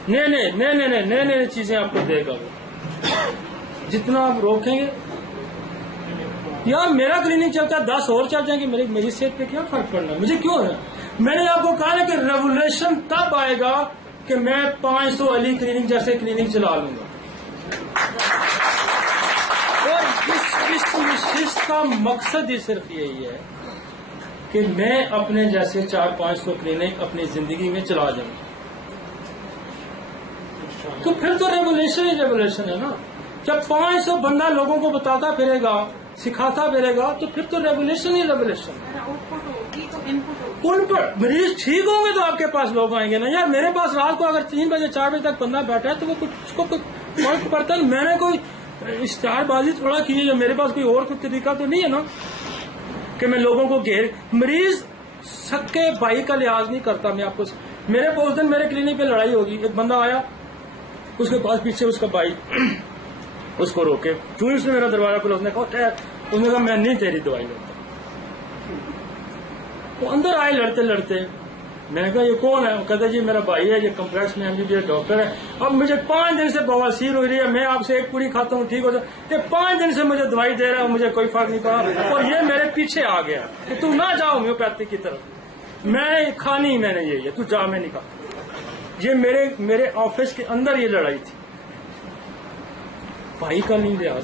नए चीजें आपको देगा वो। जितना आप रोकेंगे, यार मेरा क्लिनिक चलता है, 10 और चल जाएंगे, मेरी सेहत पे क्या फर्क पड़ना, मुझे क्यों है? मैंने आपको कहा ना कि रेवोल्यूशन तब आएगा कि मैं 500 अली क्लिनिक जैसे क्लिनिक चला लूंगा। और इस विशिष्ट का मकसद ही सिर्फ यही है कि मैं अपने जैसे 400-500 क्लिनिक अपनी जिंदगी में चला जाऊं। तो फिर तो रेवोल्यूशन ही रेवोल्यूशन है ना। जब 500 बंदा लोगों को बताता फिरेगा, सिखाता फिरेगा, तो फिर तो रेवोल्यूशन ही रेवोल्यूशन है। उन पर मरीज ठीक होंगे तो आपके पास लोग आएंगे ना। यार मेरे पास रात को अगर 3 बजे 4 बजे तक बंदा बैठा है तो वो उसको कुछ फर्क पड़ता है। मैंने कोई इश्तिहारबाजी थोड़ा की है, मेरे पास कोई और तरीका तो नहीं है ना कि मैं लोगों को घेर। मरीज सक्के भाई का लिहाज नहीं करता। मैं आपको, मेरे उस दिन मेरे क्लिनिक पे लड़ाई होगी, एक बंदा आया, उसके पास पीछे उसका भाई उसको रोके, चूंकि उसने मेरा दरवाजा खोला, उसने कहा मैं नहीं तेरी दवाई लेता। वो अंदर आए लड़ते लड़ते, मैंने कहा ये कौन है? वो कहता जी मेरा भाई है, ये कम्प्लेक्स में MBBS डॉक्टर है, अब मुझे 5 दिन से बवासीर हो रही है, मैं आपसे एक पूरी खाता हूँ ठीक हो जाए, ये 5 दिन से मुझे दवाई दे रहा है, मुझे कोई फर्क नहीं पड़ा, और ये मेरे पीछे आ गया कि तू ना जाओ होम्योपैथी की तरफ, मैं खानी मैंने ये तू जा, मैं नहीं खाता। ये मेरे ऑफिस के अंदर ये लड़ाई थी। भाई का नहीं लिहाज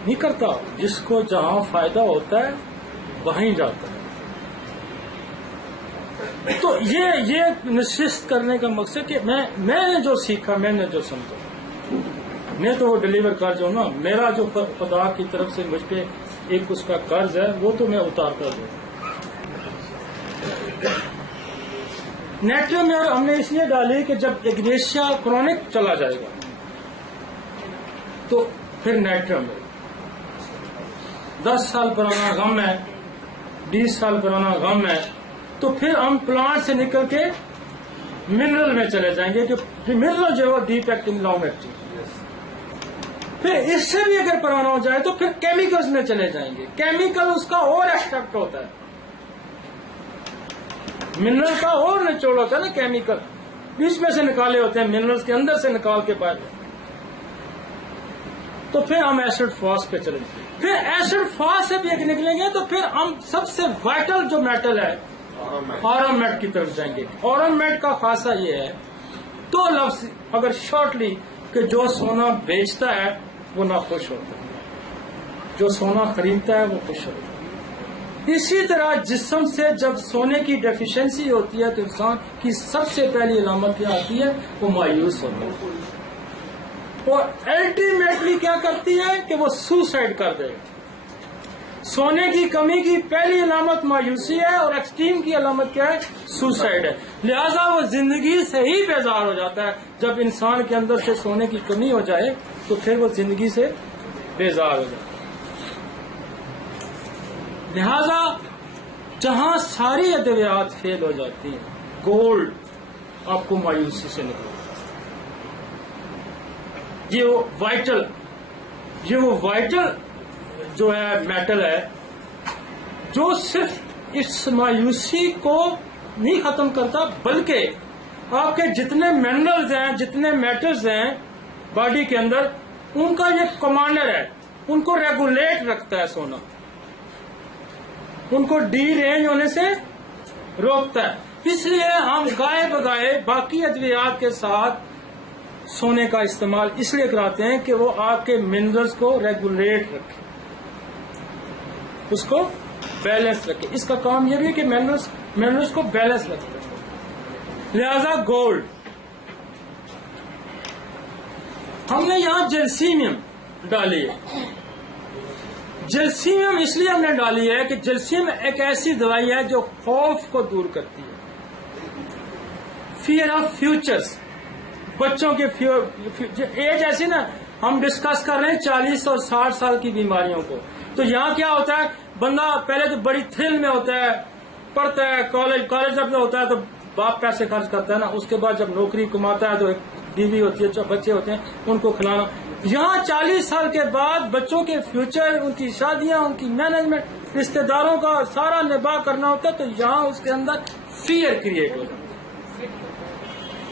नहीं करता, जिसको जहां फायदा होता है वहीं जाता है। तो ये निश्चित करने का मकसद कि मैंने जो सीखा, मैंने जो समझा, मैं तो वो डिलीवर कर जो ना, मेरा जो खुदा की तरफ से मुझ पे एक उसका कर्ज है वो तो मैं उतार कर दूँ। नेट्रियम में हमने इसलिए डाली कि जब इग्नेशिया क्रॉनिक चला जाएगा तो फिर नेट्रियम में 10 साल पुराना गम है, 20 साल पुराना गम है, तो फिर हम प्लांट से निकल के मिनरल में चले जाएंगे कि मिनरल जो है डीप एक्टिंग लॉन्ग एक्टिंग। फिर इससे भी अगर पुराना हो जाए तो फिर केमिकल्स में चले जाएंगे। केमिकल उसका और एक्सट्रैक्ट होता है, मिनरल का और निचोड़ होता है ना, केमिकल बीच में से निकाले होते हैं, मिनरल्स के अंदर से निकाल के बाहर। तो फिर हम एसिड फॉस पे चलेंगे, फिर एसिड फॉस से भी निकलेंगे तो फिर हम सबसे वाइटल जो मेटल है ऑरोमेट की तरफ जाएंगे। ऑरोमेट का खासा ये है, तो लफ्ज अगर शॉर्टली कि जो सोना बेचता है वो ना खुश होता है, जो सोना खरीदता है वो खुश होता है। इसी तरह जिस्म से जब सोने की डेफिशिएंसी होती है तो इंसान की सबसे पहली अलामत क्या आती है, वो मायूस होता है और अल्टीमेटली क्या करती है कि वो सुसाइड कर देगा। सोने की कमी की पहली अलामत मायूसी है और एक्सट्रीम की अलामत क्या है, सुसाइड है। लिहाजा वो जिंदगी से ही बेजार हो जाता है। जब इंसान के अंदर से सोने की कमी हो जाए तो फिर वो जिंदगी से बेजार हो जाता है। लिहाजा जहां सारी अद्वियात फेल हो जाती हैं, गोल्ड आपको मायूसी से निकलता है। ये वो वाइटल जो है मेटल है जो सिर्फ इस मायूसी को नहीं खत्म करता, बल्कि आपके जितने मिनरल्स हैं, जितने मेटल्स हैं बॉडी के अंदर, उनका ये कमांडर है, उनको रेगुलेट रखता है सोना, उनको डी रेंज होने से रोकता है। इसलिए हम गाए बगाए बाकी अद्वियात के साथ सोने का इस्तेमाल इसलिए कराते हैं कि वो आपके मिनरल्स को रेगुलेट रखे, उसको बैलेंस रखे। इसका काम यह भी है कि मिनरल्स को बैलेंस रखे। लिहाजा गोल्ड, हमने यहां जैल्सीनियम डाली है। जैल्सीनियम इसलिए हमने डाली है कि जैल्सीनियम एक ऐसी दवाई है जो खौफ को दूर करती है, फियर ऑफ फ्यूचर्स, बच्चों के एज ऐसी ना, हम डिस्कस कर रहे हैं 40 और 60 साल की बीमारियों को। तो यहाँ क्या होता है, बंदा पहले तो बड़ी थ्रिल में होता है, पढ़ता है, कॉलेज जब होता है तो बाप पैसे खर्च करता है ना, उसके बाद जब नौकरी कमाता है तो एक बीवी होती है, बच्चे होते हैं, उनको खिलाना। यहाँ 40 साल के बाद बच्चों के फ्यूचर, उनकी शादियां, उनकी मैनेजमेंट, रिश्तेदारों का सारा निभा करना होता है। तो यहाँ उसके अंदर फियर क्रिएट हो जाता है,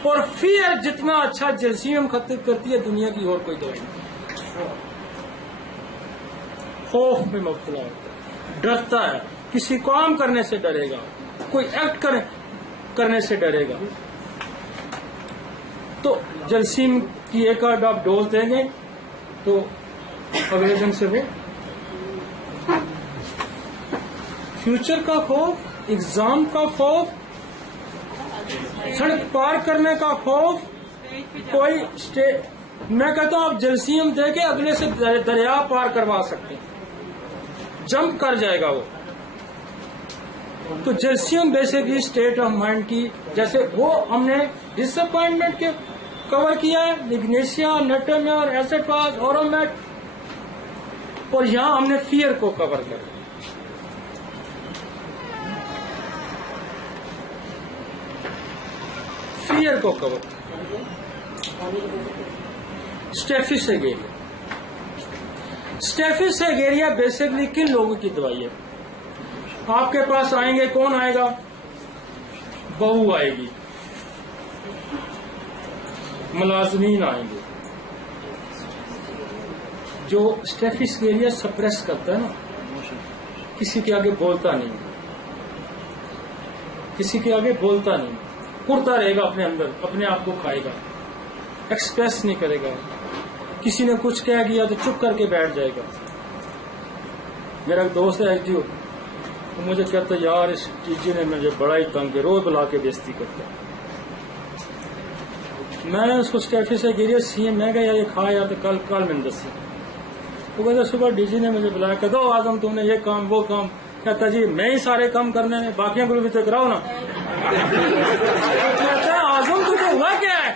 और फियर जितना अच्छा जैल्सीनियम खत्म करती है दुनिया की और कोई दवाई नहीं। खौफ में मुब्तला होता है, डरता है, किसी काम करने से डरेगा, कोई एक्ट करने से डरेगा। तो जैल्सीनियम की एक आध आप डोज देंगे तो अगले दिन से वो फ्यूचर का खौफ, एग्जाम का खौफ, सड़क पार करने का खौफ, कोई मैं कहता हूं आप जैल्सीनियम दे के अगले से दरिया पार करवा सकते हैं, जंप कर जाएगा वो। तो जैल्सीनियम बेसिकली स्टेट ऑफ माइंड की, जैसे वो हमने डिसअपॉइंटमेंट के कवर किया है, इग्नेशिया, नेट्रियम, एसिड फॉस, ऑरोमेट, और यहां हमने फियर को कवर किया। फियर को कवर, स्टेफिस एगेरिया। स्टेफिस एगेरिया बेसिकली किन लोगों की दवाई है? आपके पास आएंगे, कौन आएगा? बहू आएगी, मुलाजमीन आएंगे। जो स्टेफिस एगेरिया सप्रेस करता है ना, किसी के आगे बोलता नहीं, किसी के आगे बोलता नहीं, पुरता रहेगा अपने अंदर, अपने आप को खाएगा, एक्सप्रेस नहीं करेगा। किसी ने कुछ कह दिया तो चुप करके बैठ जाएगा। मेरा एक दोस्त है एसडीओ, तो मुझे कहता है यार इस टीचर ने मुझे बड़ा ही तंग किया, रोज बुला के बेइज्जती करता है। मैंने उसको स्टेफिस एगेरिया सीएम मैं कहा यार ये खा यार, तो कल मैंने दसी। वो कहता सुबह डीजी ने मुझे बुलाया, कहता आजम तुमने ये काम वो काम, कहता जी मैं ही सारे काम करने में, बाकियों को भी तो कराओ ना। कहता आजम तुझे हुआ क्या है?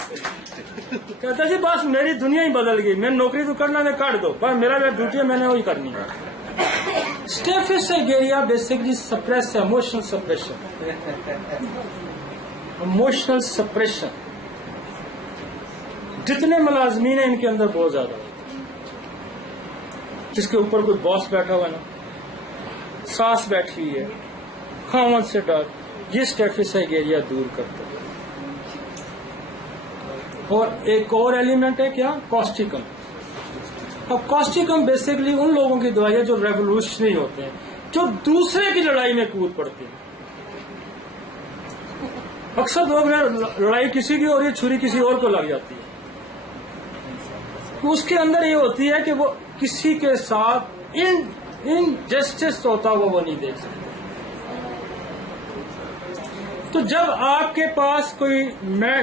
कहता जी बस मेरी दुनिया ही बदल गई, मैं नौकरी तो करना है काट दो, पर मेरा जो ड्यूटी है मैंने वही करनी है। Staphysagria basically suppress emotional suppression, emotional suppression. जितने मुलाजमीन है इनके अंदर बहुत ज्यादा होता है। जिसके ऊपर कोई बॉस बैठा हुआ ना, सास बैठी हुई है, खामद से डर, ये स्टेफिस एगेरिया दूर करता है। और एक और एलिमेंट है क्या? कॉस्टिकम। अब कॉस्टिकम बेसिकली उन लोगों की दवाई है जो रेवोल्यूशनरी होते हैं, जो दूसरे की लड़ाई में कूद पड़ते हैं। अक्सर लोग लड़ाई किसी की और ये छुरी किसी और को लग जाती है, तो उसके अंदर ये होती है कि वो किसी के साथ इनजस्टिस होता हुआ वो नहीं देख सकते। तो जब आपके पास कोई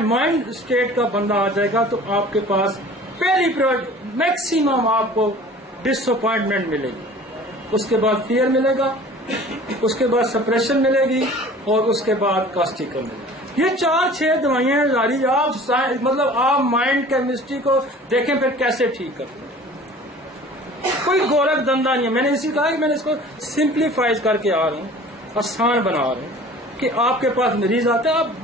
माइंड स्टेट का बंदा आ जाएगा तो आपके पास पहली मैक्सिमम आपको डिसअपॉइंटमेंट मिलेगी, उसके बाद फियर मिलेगा, उसके बाद सप्रेशन मिलेगी और उसके बाद कॉस्टिकम मिलेगी। ये 4-6 दवाइयां जारी आप मतलब आप माइंड केमिस्ट्री को देखें फिर कैसे ठीक करते हैं। कोई गोरख धंधा नहीं है। मैंने इसी कहा कि मैंने इसको सिंप्लीफाइज करके आ रहा हूँ, आसान बना रहा हूँ कि आपके पास मरीज आते हैं, आप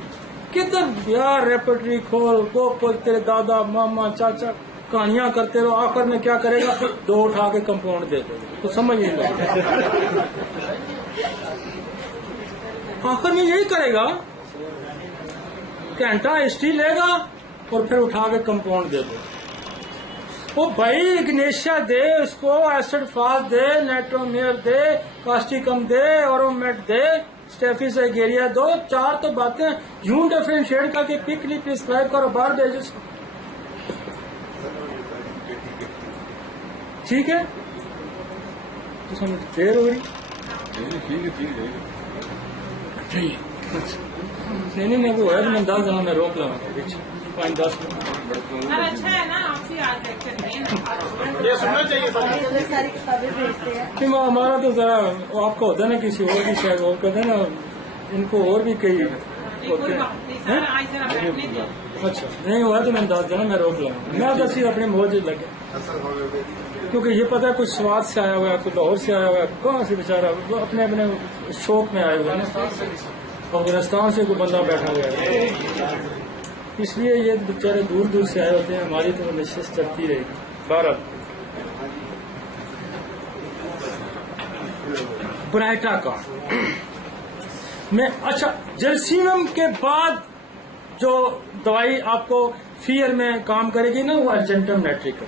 किधर यार रेपर्टरी खोल को तेरे दादा मामा चाचा कहानियां करते रहो, आखिर में क्या करेगा? 2 उठा के कंपाउंड दे दो, तो समझ नहीं लगता। आखिर में यही करेगा, घंटा हिस्ट्री लेगा और फिर उठा के कंपाउंड दे दो। वो भाई इग्नेशिया दे, उसको एसिड फास दे, नाइट्रोमेयर दे, कास्टिकम दे, ओरोमेट दे, स्टेफिस एगेरिया दो, 4 तो बातें यूं डिफरेंशिएट करके क्विकली प्रिस्क्राइब करो, बाहर भेजो। ठीक है, तो समझ देर हो रही। नहीं वो है, मैं 10 दिन में रोक लगा बीच 5-10 मिनट। अच्छा है ना, आपसे आज ये सुनना चाहिए सारी किताबें भेजते हैं। हमारा तो जरा आपका होता है ना, किसी और की शायद और कहते हैं ना, इनको और भी कई होते हैं। अच्छा नहीं हुआ तो मैं 10 दिन में रोक लगा, मैं तो सिर्फ अपने मौज लगे, क्योंकि ये पता है कुछ स्वाद से आया हुआ है, कुछ लाहौर से आया हुआ है, कहाँ से बेचारा वो अपने अपने शौक में आए हुए हैं ना, अफगानिस्तान से कोई बंदा बैठा हुआ है, इसलिए ये बेचारे दूर दूर से आए होते हैं। हमारी तो नशिश चलती रहेगी। 12 ब्राइटा का मैं अच्छा जर्सीनम के बाद जो दवाई आपको फियर में काम करेगी ना, वो अर्जेंटम नाइट्रिकम।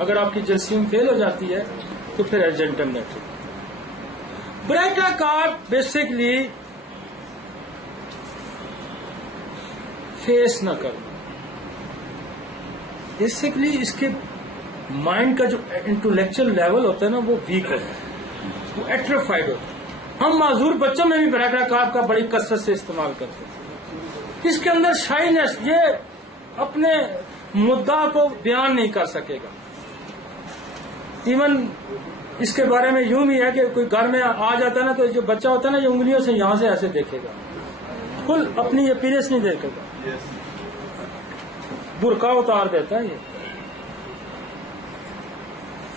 अगर आपकी जर्सीम फेल हो जाती है तो फिर argentum nitricum. Baryta carb basically face न करना, बेसिकली इसके माइंड का जो इंटेलेक्चुअल लेवल होता है ना वो वीक होता है, वो एट्रोफाइड होता है। हम माजूर बच्चों में भी ब्राइटा कार्ब का बड़ी कसरत से इस्तेमाल करते हैं। इसके अंदर शाइनेस, ये अपने मुद्दा को बयान नहीं कर सकेगा। इवन इसके बारे में यूं भी है कि कोई घर में आ जाता है ना, तो जो बच्चा होता है ना, ये उंगलियों से यहां से ऐसे देखेगा, फुल अपनी अपीयरेंस नहीं देखेगा, बुर्का उतार देता है,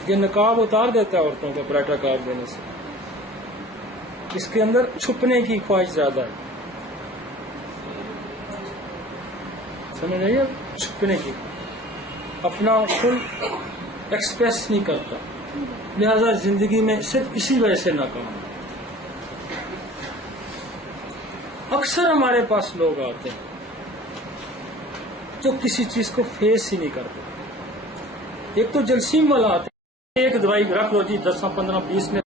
ये नकाब उतार देता है औरतों को ब्राइटा कार्ब देने से। इसके अंदर छुपने की ख्वाहिश ज्यादा है, समझ रही है? छुपने की, अपना फुल एक्सप्रेस नहीं करता, लिहाजा जिंदगी में सिर्फ इसी वजह से नाकाम। अक्सर हमारे पास लोग आते हैं जो किसी चीज को फेस ही नहीं करते। एक तो जलसीम वाला आते हैं, एक दवाई रख लो जी 10, 15, 20 में